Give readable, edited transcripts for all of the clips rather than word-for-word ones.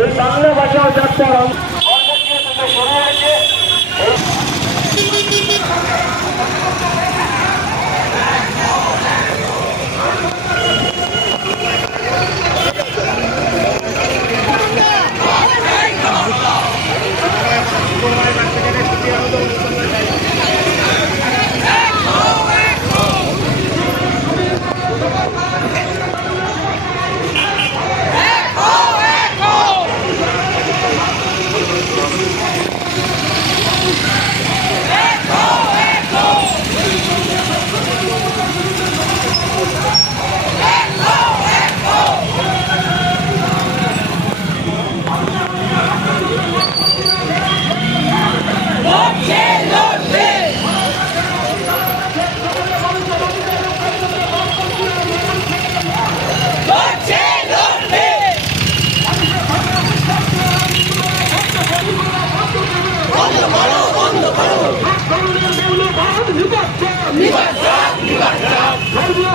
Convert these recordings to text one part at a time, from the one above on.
এই বাংলা ভাষা যাত্রা শুরু হয়েছে।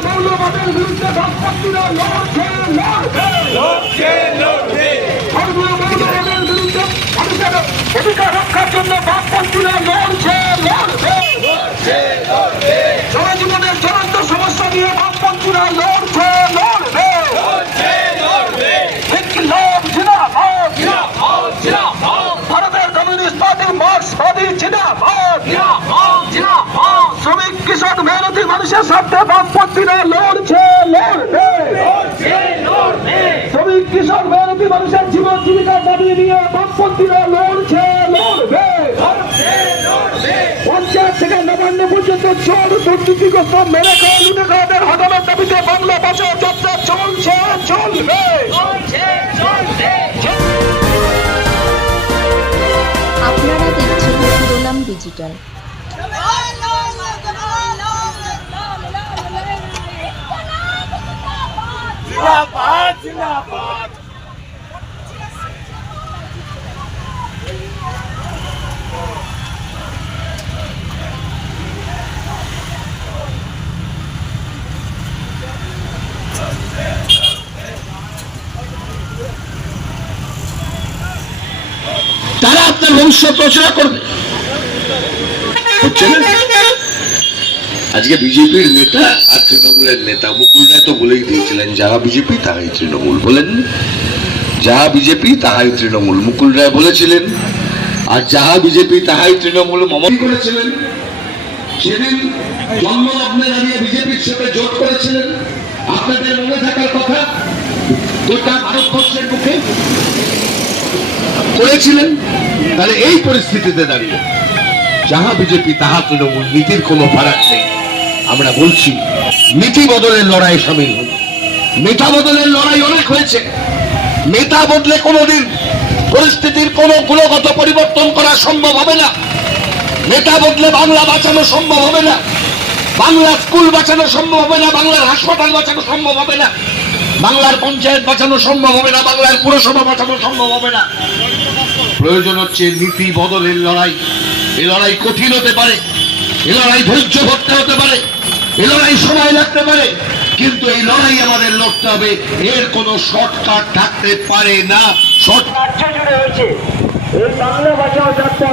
মৌলবাদের বিরুদ্ধে বামপন্থীরা লড়ছে মৌলবাদের বিরুদ্ধে মানুষের অধিকার রক্ষার জন্য বামপন্থীরা লড়ছে জনজীবনের জ্বলন্ত সমস্যা নিয়ে বামপন্থীরা লড়ছে ভারতের কমিউনিস্ট পার্টি মার্ক্সবাদী জিন্দাবাদ। শ্রমিক কৃষক মেহনতি মানুষের সাথে বামপন্থীরা লড়ছে শ্রমিক কৃষক মেহনতি মানুষের জীবন জীবিকা দাবি নিয়ে বামপন্থীরা লড়ছে পঞ্চায়েত থেকে নবান্ন পর্যন্ত চোর দুর্নীতিগ্রস্ত মেরে খাওয়া লুটে খাওয়াদের হটানোর দাবিতে বাংলা ভাষা যাত্রা চলছে চলবে। আপনারা দেখছেন শিরোনাম ডিজিটাল। তারা আপনার ভবিষ্যৎ রচনা করবে। আজকে বিজেপির নেতা আর তৃণমূলের নেতা মুকুল রায় তো বলেই দিয়েছিলেন যারা বিজেপি তাহাই তৃণমূল, বলেন যাহা বিজেপি তাহাই তৃণমূল, মুকুল রায় বলেছিলেন। আর যাহা বিজেপি তাহাই তৃণমূল মমতা করেছিলেন। সেদিন জন্মলগ্নে দাঁড়িয়ে বিজেপির সাথে জোট করেছিলেন, আপনাদের মনে থাকার কথা, গোটা ভারতবর্ষের মুখে করেছিলেন। তাহলে এই পরিস্থিতিতে দাঁড়িয়ে যাহা বিজেপি তাহা তৃণমূল, নীতির কোনো ফারাক নেই। আমরা বলছি নীতি বদলের লড়াই সামিল হন। নেতা বদলের লড়াই অনেক হয়েছে, নেতা বদলে কোনোদিন পরিস্থিতির কোন গুণগত পরিবর্তন করা সম্ভব হবে না। নেতা বদলে বাংলা বাঁচানো সম্ভব হবে না, বাংলার স্কুল বাঁচানো সম্ভব হবে না, বাংলার হাসপাতাল বাঁচানো সম্ভব হবে না, বাংলার পঞ্চায়েত বাঁচানো সম্ভব হবে না, বাংলার পুরসভা বাঁচানো সম্ভব হবে না। প্রয়োজন হচ্ছে নীতি বদলের লড়াই। এই লড়াই কঠিন হতে পারে, এই লড়াই ধৈর্য ধরতে হতে পারে, এই লড়াই সময় লাগতে পারে, কিন্তু এই লড়াই আমাদের লড়তে হবে। এর কোনো শর্টকাট থাকতে পারে না। রাজ্য জুড়ে হয়েছে এই বাংলা ভাষা যাত্রা